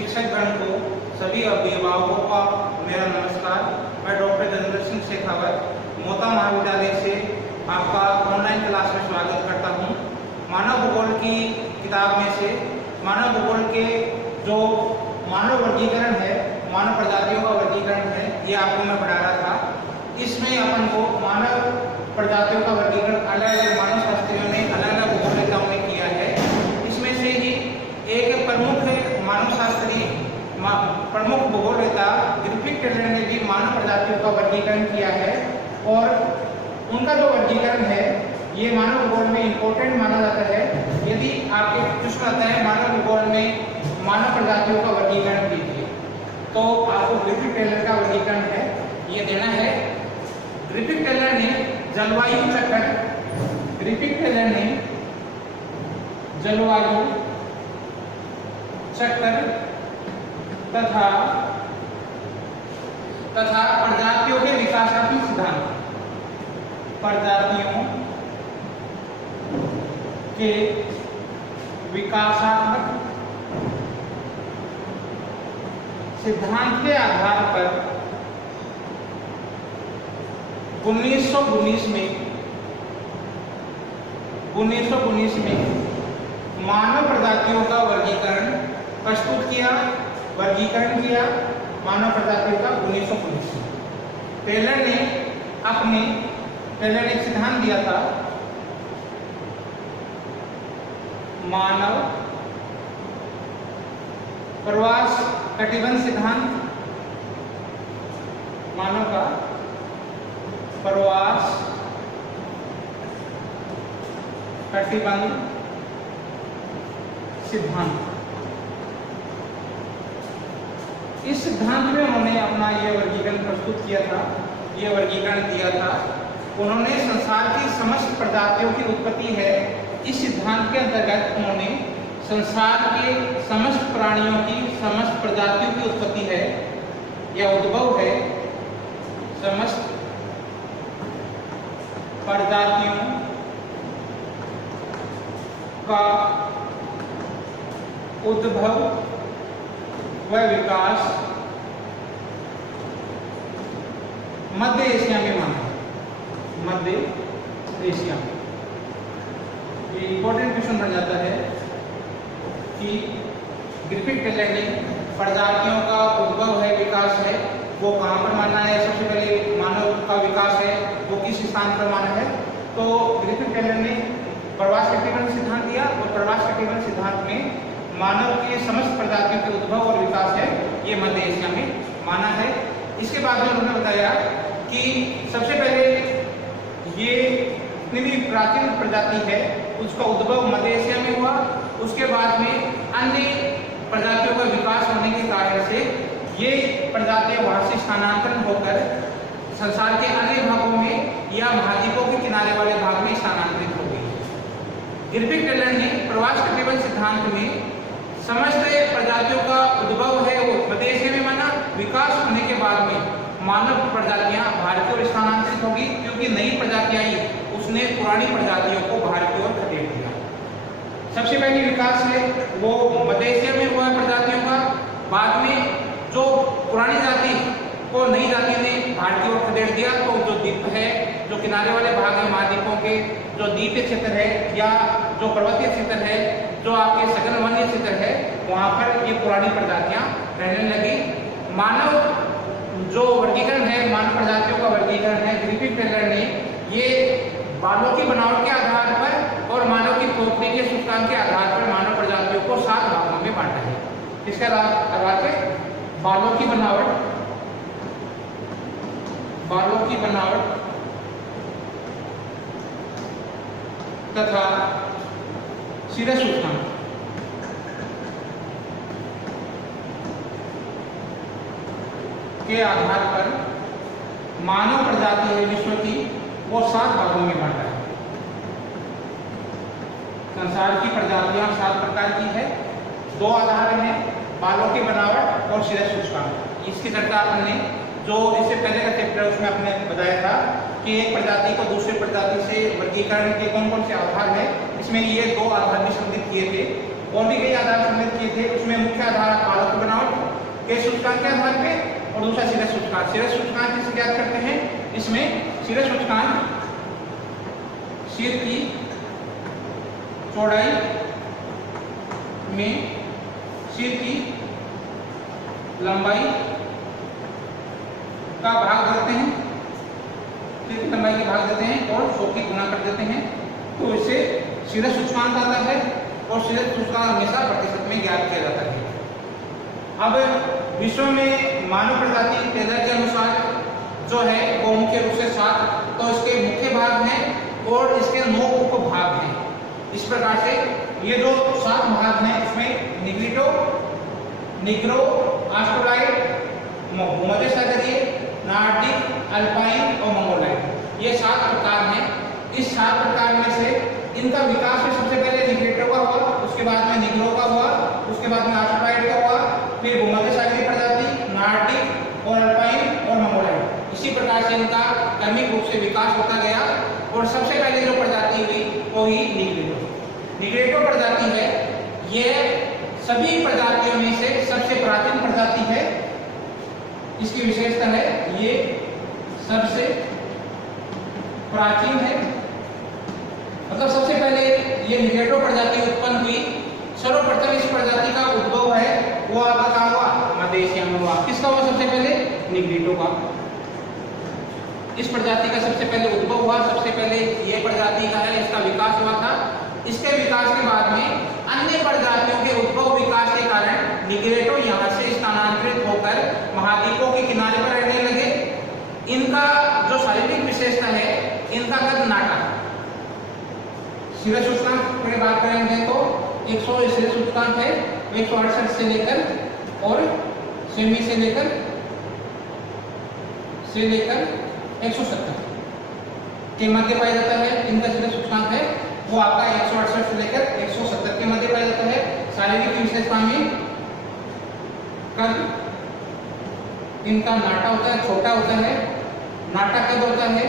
शिक्षकगण को, सभी अभिभावकों का मेरा नमस्कार। मैं डॉक्टर गजेंद्र सिंह शेखावत मोता महाविद्यालय से आपका ऑनलाइन क्लास में स्वागत करता हूं। मानव भूगोल की किताब में से मानव भूगोल के जो मानव वर्गीकरण है, मानव प्रजातियों का वर्गीकरण है, ये आपको मैं पढ़ा रहा था। इसमें अपन को मानव प्रजातियों का वर्गीकरण अलग अलग मानव शास्त्रियों ने अलग अलग भूगोलवेताओं में किया है। इसमें से ही एक प्रमुख मानव शास्त्री प्रमुख भूगोलवेता ग्रिफिथ टेलर ने भी मानव प्रजातियों का वर्गीकरण किया है और उनका जो वर्गीकरण है ये मानव भूगोल में इम्पोर्टेंट माना जाता है। यदि आपके प्रश्न आता है मानव भूगोल में मानव प्रजातियों का वर्गीकरण कीजिए, तो आपको ग्रिफिथ टेलर का वर्गीकरण है ये देना है। ग्रिफिथ टेलर ने जलवायु चक्र, ग्रिफिथ टेलर ने जलवायु चक्र तथा प्रजातियों के विकासात्मक सिद्धांत, प्रजातियों के विकासात्मक सिद्धांत के आधार पर 1919 में मानव प्रजातियों का वर्गीकरण प्रस्तुत किया, वर्गीकरण किया मानव प्रजातियों का 1919 में। टेलर ने एक सिद्धांत दिया था, मानव प्रवास कटिबंध सिद्धांत, मानव का प्रवास कटिबंध सिद्धांत। इस सिद्धांत में उन्होंने अपना यह वर्गीकरण प्रस्तुत किया था, यह वर्गीकरण दिया था। उन्होंने संसार की समस्त प्रजातियों की उत्पत्ति है, इस सिद्धांत के अंतर्गत उन्होंने संसार के समस्त प्राणियों की, समस्त प्रजातियों की उत्पत्ति है या उद्भव है, समस्त प्रजातियों का उद्भव व विकास मध्य एशिया में माना, मध्य एशिया में। ये इंपॉर्टेंट क्वेश्चन बन जाता है कि ग्रिफिथ टेलर ने प्रजातियों का उद्भव है, विकास है, वो कहाँ पर माना है? सबसे पहले मानव का विकास है वो किस स्थान पर माना है? तो ग्रिफिथ टेलर ने प्रवास कटिबंध सिद्धांत दिया और प्रवास कटिबंध सिद्धांत में मानव के समस्त प्रजातियों के उद्भव और विकास है ये मध्य एशिया में माना है। इसके बाद में उन्होंने बताया कि सबसे पहले ये जितनी भी प्राचीन प्रजाति है उसका उद्भव मध्य एशिया में हुआ, उसके बाद में अन्य प्रजातियों का विकास होने के कारण से ये प्रजातियां वहां से स्थानांतरण होकर संसार के अन्य भागों में या महाद्वीपों के किनारे वाले भाग में स्थानांतरित हो गई। ग्रिफिथ टेलर ने प्रवास कटिबंध सिद्धांत में समस्त प्रजातियों का उद्भव है वो मध्य एशिया में माना, विकास होने के बाद में मानव प्रजातियां बाहर की ओर स्थानांतरित होगी क्योंकि नई प्रजातियां आई, उसने पुरानी प्रजातियों को बाहर की ओर खदेड़ दिया। सबसे पहले विकास है वो मध्य एशिया में हुआ प्रजातियों का, बाद में जो पुरानी जाति को नई जाति ने बाहर की ओर खदेड़ दिया। तो जो द्वीप है, जो किनारे वाले भाग है महाद्वीपों के, जो द्वीपीय क्षेत्र है या जो पर्वतीय क्षेत्र है, जो आपके सघन वन्य क्षेत्र है, वहां पर ये पुरानी प्रजातियां रहने लगी। मानव जो वर्गीकरण है, मानव प्रजातियों का वर्गीकरण है, ग्रिफिथ टेलर ने ये बालों की बनावट के आधार पर और मानव की खोपड़ी के सूचकांक के आधार पर मानव प्रजातियों को 7 भागों में बांटा है। किसके आधार पे? बालों की बनावट, बालों की बनावट तथा शीर्ष सूचकांक के आधार पर मानव प्रजाति है विश्व की वो 7 भागों में बांटा है। संसार की प्रजातियां 7 प्रकार की है, 2 आधार हैं, बालों की बनावट और शीर्ष सूचकांक। इसकी चर्चा आपने जो इससे पहले का चैप्टर उसमें आपने बताया था कि एक प्रजाति को दूसरे प्रजाति से वर्गीकरण के कौन कौन से आधार है। इसमें ये 2 आधार भी सम्मिलित किए थे और भी कई आधार सम्मिलित किए थे। उसमें मुख्य आधार बालों की बनावट के सूचकांक के आधार पे, और दूसरा शीर्ष सूचकांक। शीर्ष सूचकांक किसे ज्ञात करते हैं? इसमें शीर्ष सूचकांक सिर की चौड़ाई में सिर की लंबाई का भाग देते हैं, सिर की लंबाई का भाग देते हैं और 100 की गुणा कर देते हैं, तो इससे शीर्ष सूचकांक आता है, और शीर्ष सूचकांक हमेशा प्रतिशत में ज्ञात किया जाता है। अब विश्व में मानव प्रजाति टेलर के अनुसार जो है वो मुख्य रूप से 7, तो इसके मुख्य भाग हैं और इसके 9 उपभाग हैं। इस प्रकार से ये जो 7 भाग हैं इसमें निग्रिटो, निग्रो, ऑस्ट्रेलाइड, भूमध्य सागरीय, नार्डिक, अल्पाइन और मंगोलाइड, ये 7 प्रकार हैं। इस 7 प्रकार में से इनका विकास में सबसे पहले निग्रिटो का हुआ, उसके बाद में निग्रो का हुआ, उसके बाद में ऑस्ट्रेलाइड का हुआ, फिर भूमध्य सागरीय प्रजाति, नार्डिक और अल्पाइन और मंगोलाइड। इसी प्रकार से इनका क्रमिक रूप से विकास होता गया, और सबसे पहले जो प्रजाति हुई वो ही निग्रिटो। निग्रिटो प्रजाति है, ये सभी प्रजातियों में से सबसे प्राचीन प्रजाति है। इसकी विशेषता है ये सबसे प्राचीन है, मतलब सबसे पहले ये निग्रिटो प्रजाति उत्पन्न हुई। सर्वप्रथम इस प्रजाति का उद्भव है वो आपका कहाँ हुआ? मध्य एशिया में हुआ। किसका हुआ सबसे पहले? निग्रिटो का। इस प्रजाति का सबसे पहले उद्भव हुआ, सबसे पहले ये प्रजाति का है, इसका विकास हुआ था। इसके विकास के बाद में अन्य प्रजातियों के उद्भव विकास के कारण निग्रिटो यहाँ से स्थानांतरित होकर महाद्वीपों के किनारे पर रहने लगे। इनका जो शारीरिक विशेषता है, इनका कद नाटा। शीर्ष सूचकांक की बात करेंगे तो 100 शीर्ष सूचकांक है, 168 से लेकर और सेमी से लेकर 170 के मध्य पाया जाता है। इनका शीर्ष सूचकांक है वो आपका 168 से लेकर 170 के मध्य पाया जाता है। शारीरिक विशेषता में कद इनका नाटा होता है, छोटा होता है, नाटा कद होता है,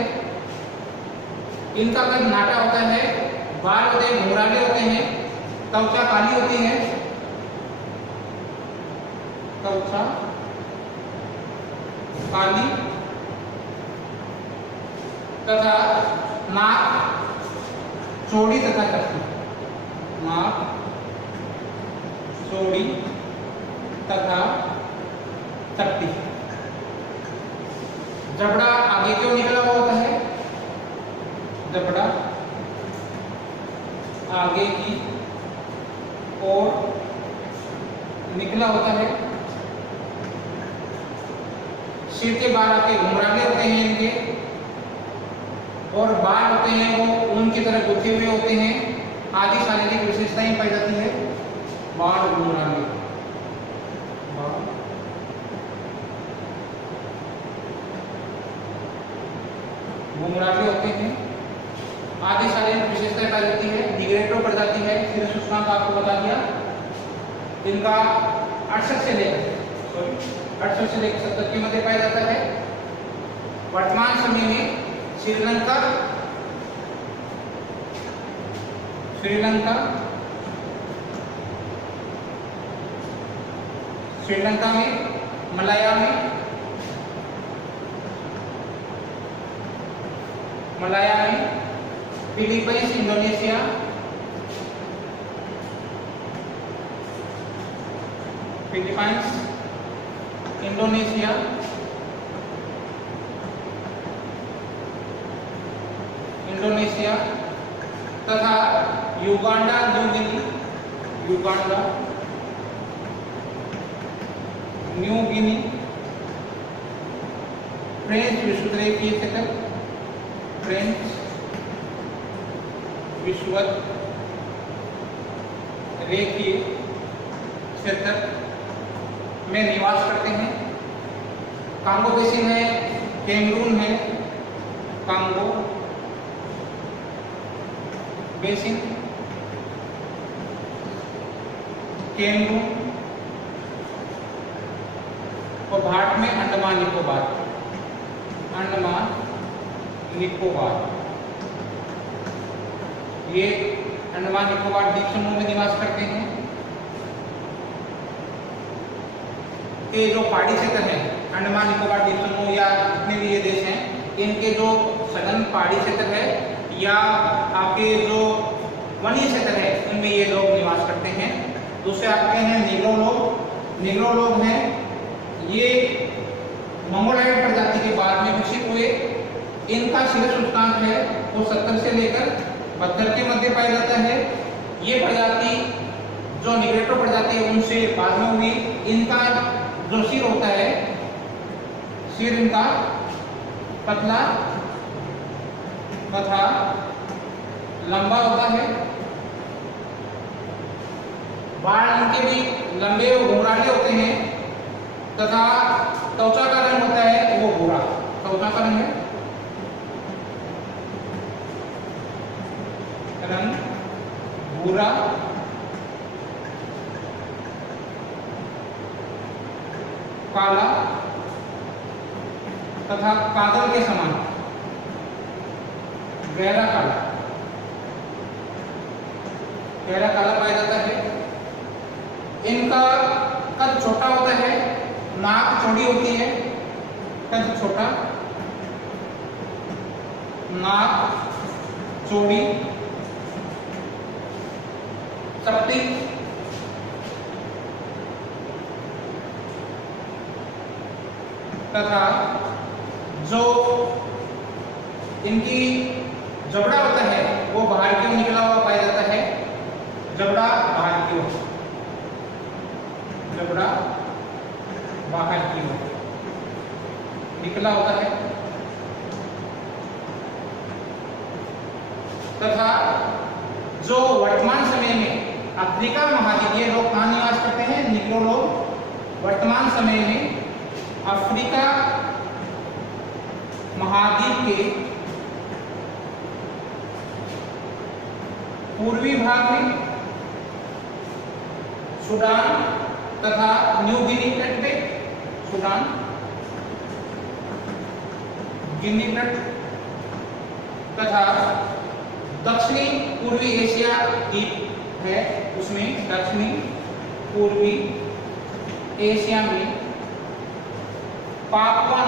इनका कद नाटा होता है, बाल होते हैं घुंघराले होते हैं, त्वचा काली होती है, त्वचा काली, तथा नाक चौड़ी तथा चपटी, नाक चौड़ी तथा चपटी। जबड़ा आगे क्यों निकला हुआ होता है? जबड़ा आगे की ओर निकला होता है। सिर के बाल आके घुंघराले होते हैं इनके, और बाल होते हैं वो ऊन की तरह गुथे हुए होते हैं। आदि शारीरिक विशेषताएं पाई जाती है। बाल घुंघराले, घुंघराले होते हैं, आदि शारीरिक विशेषताएं पाई जाती है। निग्रिटो प्रजाति है, शीर्ष सूचकांक आपको बता दिया। इनका 68 से लेकर 70 के मध्य पाया जाता है। वर्तमान समय में श्रीलंका में, मलाया में, फिलीपींस, इंडोनेशिया, इंडोनेशिया तथा युगांडा, न्यू गिनी, फ्रेंच विषुवद्वीपीय तल, रेखीय क्षेत्र में निवास करते हैं। कांगो बेसिन है, कैमरून है, कांगो बेसिन, कैमरून, और भारत में अंडमान निकोबार, ये अंडमान निकोबार द्वीप समूह में निवास करते हैं। के जो पहाड़ी क्षेत्र है, अंडमान निकोबार द्वीप समूह या जितने भी ये देश हैं, इनके जो सघन पहाड़ी क्षेत्र है या आपके जो वन्य क्षेत्र है, उनमें ये लोग निवास करते हैं। दूसरे आपके हैं निग्रो लोग। निग्रो लोग हैं ये मंगोलाइड प्रजाति के बाद में विकसित हुए। इनका शीर्ष सूचकांक है वो 70 से लेकर 72 के मध्य पाया जाता है। ये प्रजाति जो निग्रेटो प्रजाति है उनसे बाद में हुई। इनका जो सिर होता है, सिर इनका पतला तथा लंबा होता है। बाल इनके भी लंबे और घुंघराले होते हैं तथा त्वचा का रंग होता है वो भूरा। त्वचा का रंग है रंग भूरा काला तथा कागज के समान गहरा काला पाया जाता है। इनका कद छोटा होता है, नाक चौड़ी होती है, कद छोटा, नाक चौड़ी, चपटी, तथा जो इनकी जबड़ा होता है वो बाहर की ओर निकला हुआ पाया जाता है। जबड़ा बाहर की ओर, जबड़ा बाहर की ओर निकला होता है तथा जो वर्तमान समय में अफ्रीका महाद्वीप, ये लोग कहाँ निवास करते हैं? निग्रो लोग वर्तमान समय में अफ्रीका महाद्वीप के पूर्वी भाग में सूडान तथा न्यू गिनी तट पे, सूडान, गिनी तट तथा दक्षिणी पूर्वी एशिया द्वीप है, उसमें दक्षिणी पूर्वी एशिया में पापुआ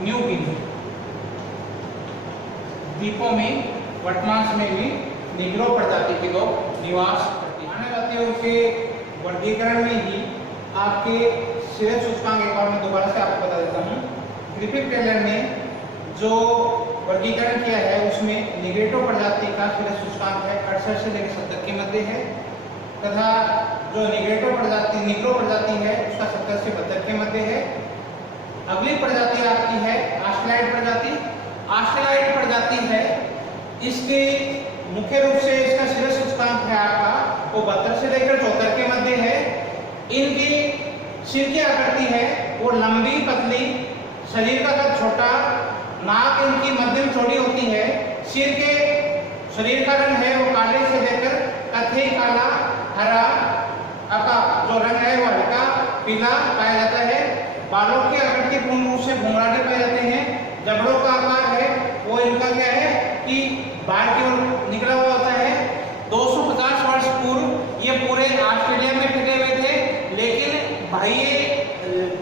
न्यू गिनी द्वीपों में वर्तमान समय में निग्रो प्रजाति के लोग निवास करते हैं। मानव जातियों के वर्गीकरण में ही आपके शीर्ष सूचकांक एक बार मैं दोबारा से आपको बता देता हूँ। ग्रिफिथ टेलर ने जो वर्गीकरण किया है उसमें निग्रेटो प्रजाति का शीर्ष सूचकांक है 68 से लेकर 70 के मध्य है तथा जो निग्रो प्रजाति है उसका 70 से 72 के मध्य है। अगली प्रजाति आपकी है ऑस्ट्रेलाइड प्रजाति। ऑस्ट्रेलाइड प्रजाति है, इसके मुख्य रूप से इसका शीर्ष सूचकांक है आपका वो 72 से लेकर 74 के मध्य है। इनकी सिर की आकृति है वो लंबी पतली, शरीर का कद छोटा, नाक इनकी मध्यम चौड़ी होती है। शरीर का रंग है वो काले से लेकर कत्थई, काला, हरा, आपका जो रंग है वो हल्का पीला पाया जाता है। बालों की आकृति पूर्ण रूप से घुंघराले पाए जाते हैं। जबड़ों का आकार है वो इनका क्या है कि बाहर की ओर निकला हुआ होता है। 250 वर्ष पूर्व ये पूरे ऑस्ट्रेलिया में फैले हुए थे, लेकिन बाह्य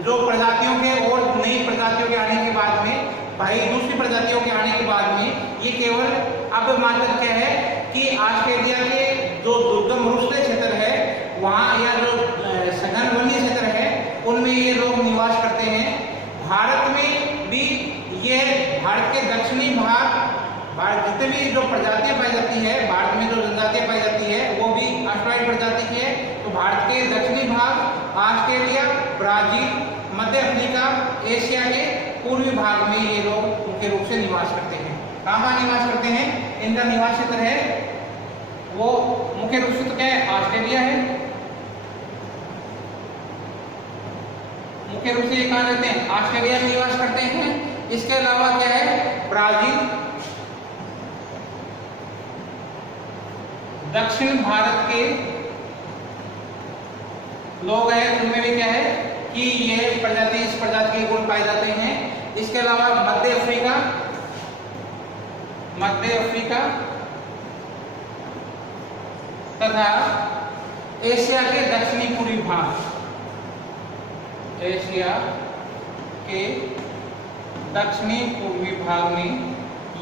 जो प्रजातियों के और नई प्रजातियों के आने के बाद में, बाह्य दूसरी प्रजातियों के आने के बाद में ये केवल अब मात्र क्या है कि ऑस्ट्रेलिया के जो दुर्गम रूसले क्षेत्र है वहाँ या जो सघन वन्य क्षेत्र है उनमें ये लोग निवास करते हैं। भारत में भी ये भारत के दक्षिणी भाग, भारत जितने भी जो प्रजातियां पाई जाती है, भारत में जो जनजातियां पाई जाती है वो भी ऑस्ट्रेलाइड प्रजाति की है। तो भारत के दक्षिणी भाग ऑस्ट्रेलिया, ब्राजील, मध्य अफ्रीका, एशिया के पूर्वी भाग में ये लोग मुख्य रूप से निवास करते हैं। कहाँ निवास करते हैं? इनका निवास क्षेत्र है वो मुख्य रूप से तो क्या है? ऑस्ट्रेलिया है। मुख्य रूप से ये कहाँ रहते हैं? ऑस्ट्रेलिया में निवास करते हैं। इसके अलावा क्या है? ब्राजील, दक्षिण भारत के लोग हैं उनमें भी क्या है कि ये प्रजाति, इस प्रजाति के गुण पाए जाते हैं। इसके अलावा मध्य अफ्रीका तथा एशिया के दक्षिणी पूर्वी भाग, एशिया के दक्षिणी पूर्वी भाग में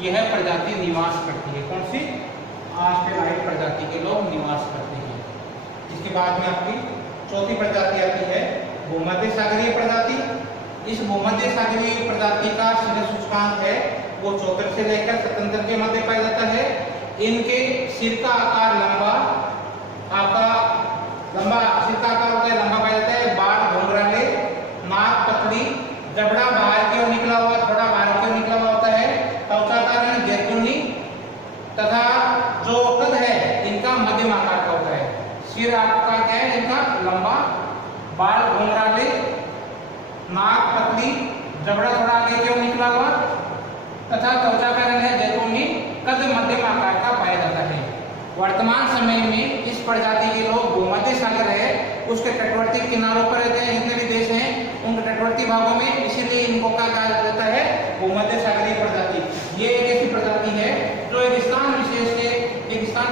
यह प्रजाति निवास करती है। कौन सी? ऑस्ट्रेलाइड प्रजाति के लोग निवास करते हैं। इसके बाद में आपकी चौथी प्रजाति आती है भूमध्य सागरीय प्रजाति। इस भूमध्य सागरीय प्रजाति का शीर्ष सूचकांक है वो 74 से लेकर 77 के मध्य पाया जाता है। इनके सिर का आकार लंबा, सिर का आकार होता है, लंबा पाया जाता है, बाल घुंघराले, नाक पतली, जबड़ा बाहर की ओर निकला हुआ, थोड़ा बाहर की ओर निकला हुआ होता है, त्वचा का रंग जैतूनी तथा जो कद है इनका मध्यम आकार का होता है। सिर आपका क्या है? इनका लंबा, बाल घुंघराले, नाक पतली, जबड़ा थोड़ा आगे की ओर निकला हुआ तथा त्वचा का रंग है जैतूनी, कद मध्यम आकार का पाया जाता है। वर्तमान समय में इस प्रजाति के लोग भूमध्य सागर है उसके तटवर्ती किनारों पर रहते हैं, जितने भी देश हैं उनके तटवर्ती भागों में, इसीलिए इनको क्या कहा जाता है? भूमध्य सागरीय प्रजाति। ये एक ऐसी प्रजाति है जो एक स्थान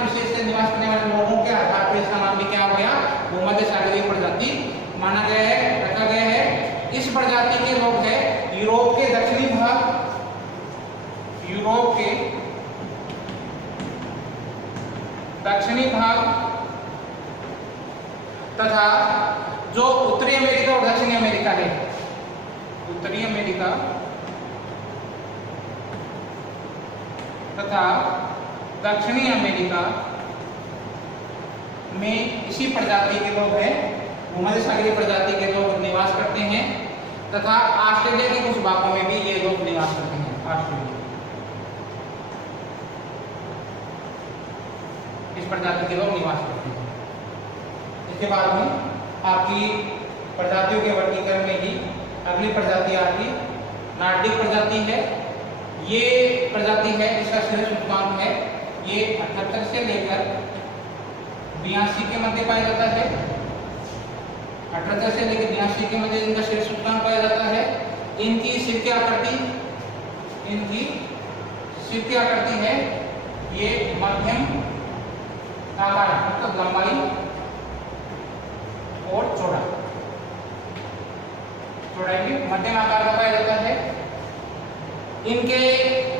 विशेष से निवास करने वाले लोगों के आधार पर इसका नाम भी क्या हो गया? भूमध्य सागरीय प्रजाति माना गया है, रखा गया है। इस प्रजाति के लोग है यूरोप के दक्षिणी भाग, यूरोप के दक्षिणी भाग तथा जो उत्तरी अमेरिका और दक्षिणी अमेरिका है, उत्तरी अमेरिका तथा दक्षिणी अमेरिका में इसी प्रजाति के लोग हैं, भूमध्य सागरीय प्रजाति के लोग निवास करते हैं तथा ऑस्ट्रेलिया के कुछ भागों में भी ये लोग निवास करते हैं। ऑस्ट्रेलिया इस प्रजाति के लोग निवास करते हैं। इसके बाद में आपकी प्रजातियों के वर्गीकरण में ही अगली प्रजाति आपकी नार्डिक प्रजाति है। ये प्रजाति है इसका शीर्ष सूचकांक है ये 78 से लेकर 82 के मध्य पाया जाता है। 78 से लेकर 82 के मध्य इनका शीर्ष सूचकांक पाया जाता है। इनकी सिर की आकृति है ये मध्यम आकार, मतलब लंबाई और चौड़ाई भी मध्यम आकार का पाया जाता है। इनके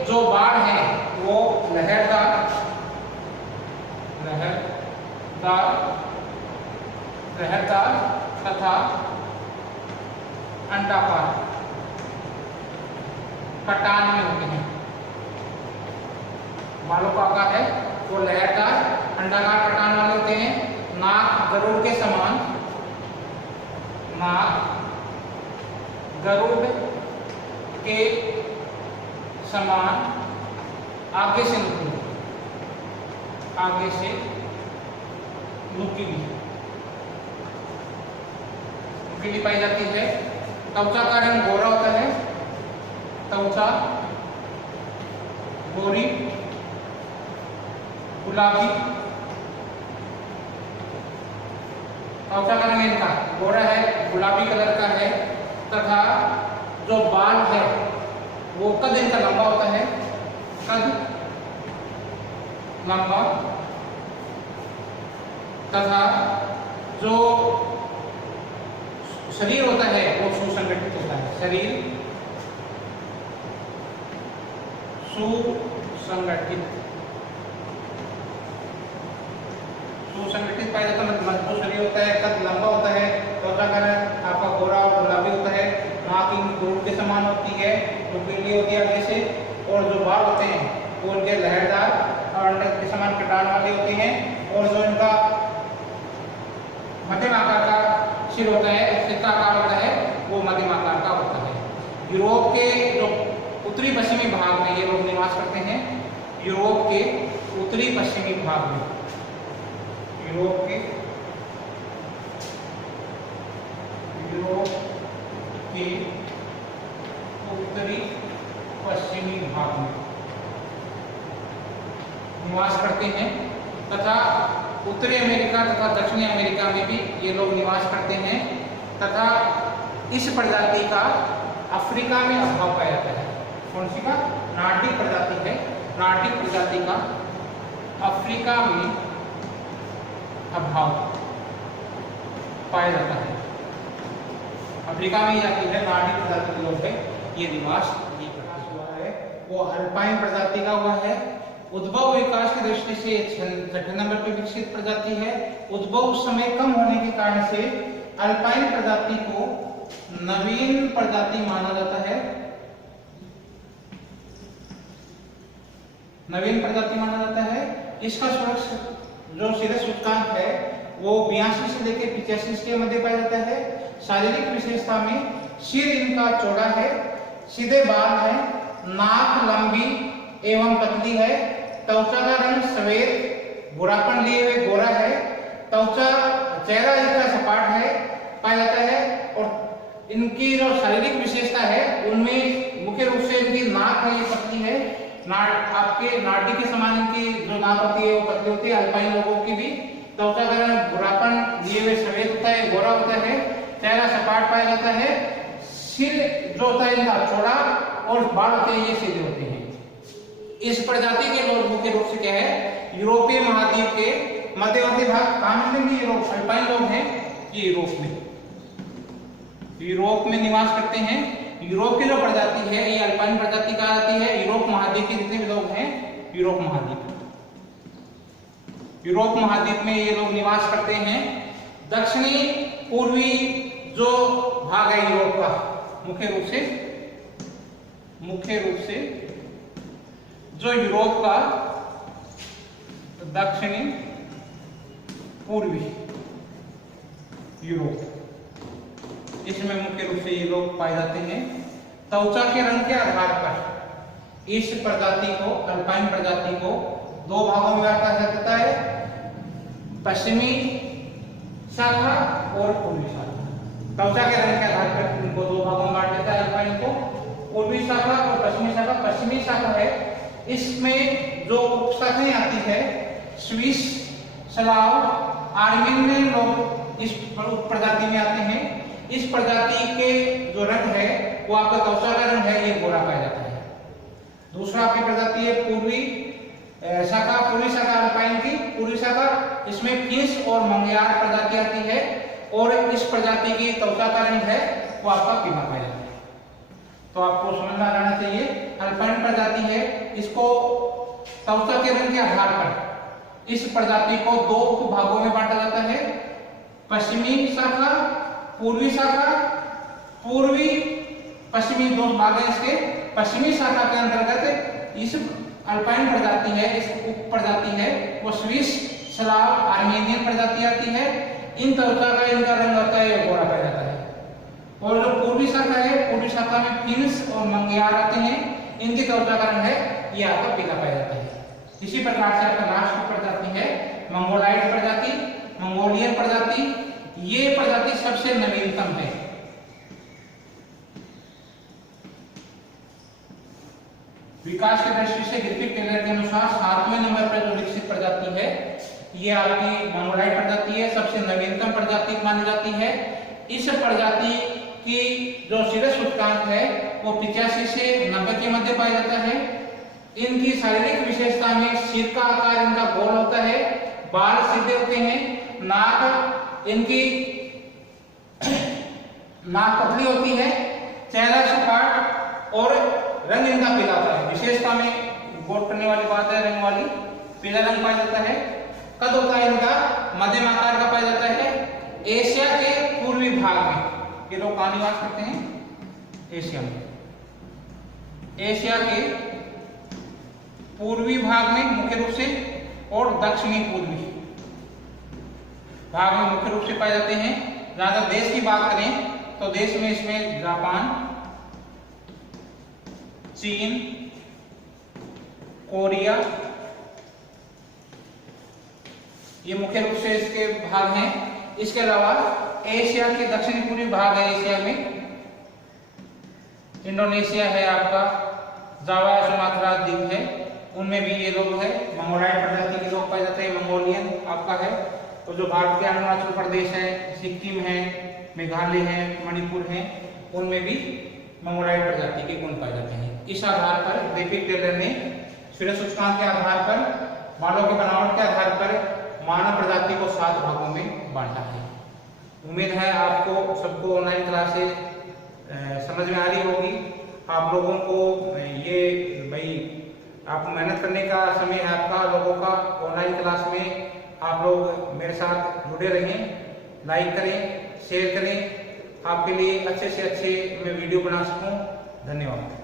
जो बाण है वो लहरदार तथा अंडाकार कटान में होते हैं। बालों का आकार है वो लहरदार अंडाकार कटान वाले होते हैं। नाक गरुड़ के समान, नाक गरुड़ के समान आगे से नुकीली पाई जाती है। त्वचा का रंग गोरा होता है, त्वचा गोरी गुलाबी, त्वचा का रंग इनका गोरा है, गुलाबी कलर का है तथा जो बाल है वो कद इनका लंबा होता है, कद लंबा तथा जो शरीर होता है वो सुसंगठित होता है। शरीर सुसंगठित पाया जाता है, मजबूत शरीर होता है, कद लंबा होता है, त्वचा का रंग आपका गोरा और गुलाबी होता है, नाक इनकी गरुड़ के समान होती है, नुकीली होती है आगे से, और जो बाल होते हैं वो इनके लहरदार और अंडे के समान कटान वाले होते हैं, और जो इनका मध्यम आकार का सिर होता है, सिर का आकार होता है वो मध्यम आकार का होता है। यूरोप के जो उत्तरी पश्चिमी भाग में ये लोग निवास करते हैं। यूरोप के उत्तरी पश्चिमी भाग में, यूरोप के उत्तरी पश्चिमी भाग में निवास करते हैं तथा उत्तरी अमेरिका तथा दक्षिणी अमेरिका में भी ये लोग निवास करते हैं तथा इस प्रजाति का अफ्रीका में अभाव पाया जाता है। कौन सी का? नार्डिक प्रजाति है। नार्डिक प्रजाति का अफ्रीका में अभाव पाया जाता है। अफ्रीका में जाती है नार्डिक प्रजाति के लोग है ये निवास ये प्रकाश हुआ है वो अल्पाइन प्रजाति का हुआ है। उद्भव विकास की दृष्टि से 6 नंबर पर विकसित प्रजाति है। उद्भव समय कम होने के कारण से अल्पाइन प्रजाति को नवीन प्रजाति माना जाता है। नवीन प्रजाति माना जाता है। इसका जो शीर्ष सूचकांक है वो 82 से लेकर 85 के मध्य पाया जाता है। शारीरिक विशेषता में सिर इनका चौड़ा है, सीधे बाल है, नाक लंबी एवं पतली है, त्वचा का रंग सफेद भूरापन लिए हुए गोरा है, त्वचा चेहरा इसका सपाट है पाया जाता है। और इनकी जो शारीरिक विशेषता है उनमें मुख्य रूप से इनकी नाक है ये पतली है, आपके नाड़ी के समान इनकी जो नाक होती है वो पतली होती है। अल्पाइन लोगों की भी त्वचा का रंग भूरापन लिए हुए सफेद होता है, गोरा होता है, चेहरा सपाट पाया जाता है, सिर जो होता है इनका चौड़ा और बाल होते हैं ये सीधे होते हैं। इस प्रजाति के लोग मुख्य रूप से क्या है यूरोपीय महाद्वीप के मध्यवर्ती भाग कहां मिलेंगे यूरोप अल्पाइन लोग हैं ये यूरोप में निवास करते हैं। यूरोप की जो प्रजाति है ये अल्पाइन प्रजाति कहा जाती है। यूरोप महाद्वीप के जितने भी लोग हैं यूरोप महाद्वीप में ये लोग निवास करते हैं। दक्षिणी पूर्वी जो भाग है यूरोप का मुख्य रूप से जो यूरोप का दक्षिणी पूर्वी यूरोप इसमें मुख्य रूप से ये लोग पाए जाते हैं। त्वचा के रंग के आधार पर इस प्रजाति को अल्पाइन प्रजाति को दो भागों में बांटा जाता है, पश्चिमी शाखा और पूर्वी शाखा। त्वचा के रंग के आधार पर इनको दो भागों में बांटा जाता है अल्पाइन को, पूर्वी शाखा और पश्चिमी शाखा। पश्चिमी शाखा है इसमें जो उपशाखाएं आती है स्विस, स्लाव, आर्मेनियन लोग इस प्रजाति में आते हैं। इस प्रजाति के जो रंग है वो आपका त्वचा का रंग है ये गोरा पाया जाता है। दूसरा आपकी प्रजाति है पूर्वी शाखा अल्पाइन की पूर्वी शाखा, इसमें फिंच और मंगयार्ड प्रजाति आती है और इस प्रजाति की त्वचा का रंग है वो आपका पीला पाया जाता है। तो आपको समझ में आ जाना चाहिए अल्पाइन प्रजाति है इसको त्वचा के रंग के आधार पर इस प्रजाति को दो उपभागों में बांटा जाता है, पश्चिमी शाखा, पूर्वी शाखा। पूर्वी पश्चिमी दो भाग हैं इसके। पश्चिमी शाखा के अंतर्गत इस अल्पाइन प्रजाति है इस उप प्रजाति है वो स्विस, स्लाव, आर्मेनियन प्रजाति आती है। इन त्वचा का इनका रंग होता है गोरा पाया जाता है। और जो पूर्वी शाखा है पूर्वी शाखा में फिंच और मंगयार्ड आते हैं, इनकी त्वचा का रंग है ये आपका पीला पाया जाता है। इसी प्रकार से आपका लास्ट प्रजाति है मंगोलाइड प्रजाति, मंगोलियन प्रजाति। ये प्रजाति सबसे नवीनतम है। विकास की दृष्टि से ग्रिफिथ टेलर के अनुसार 7वें नंबर पर जो विकसित प्रजाति है ये आपकी मंगोलाइड प्रजाति है, सबसे नवीनतम प्रजाति मानी जाती है। इस प्रजाति की जो शीर्ष सूचकांक है वो 85 से 90 के मध्य पाया जाता है। इनकी शारीरिक विशेषता में सिर का आकार इनका गोल होता है, बाल सीधे होते हैं, नाक इनकी नाक पतली होती है, चेहरा सपाट और रंग इनका पीला होता है। विशेषता में गौर करने वाली बात है रंग वाली, पीला रंग पाया जाता है। कद होता है इनका मध्यम आकार का पाया जाता है। एशिया के पूर्वी भाग में ये लोग कहां निवास करते हैं एशिया में। एशिया के पूर्वी भाग में मुख्य रूप से और दक्षिणी पूर्वी भाग में मुख्य रूप से पाए जाते हैं। जहां तक देश की बात करें तो देश में इसमें जापान, चीन, कोरिया ये मुख्य रूप से इसके भाग हैं। इसके अलावा एशिया के दक्षिणी पूर्वी भाग है एशिया में, इंडोनेशिया है आपका, जावा सुमात्रा द्वीप है, उनमें भी ये लोग है मंगोलाइड प्रजाति के लोग पाए जाते हैं। मंगोलियन आपका है। और जो भारत के अरुणाचल प्रदेश है, सिक्किम है, मेघालय है, मणिपुर है, उनमें भी मंगोलाइड प्रजाति के गुण पाए जाते हैं। इस आधार पर ग्रिफिथ टेलर ने शीर्ष सूचकांक के आधार पर, बालों की बनावट के आधार पर मानव प्रजाति को 7 भागों में बांटा है। उम्मीद है आपको सबको ऑनलाइन क्लासेस समझ में आ रही होगी। आप लोगों को ये भाई आपको मेहनत करने का समय है आपका लोगों का। ऑनलाइन क्लास में आप लोग मेरे साथ जुड़े रहें, लाइक करें, शेयर करें, आपके लिए अच्छे से अच्छे मैं वीडियो बना सकूं। धन्यवाद।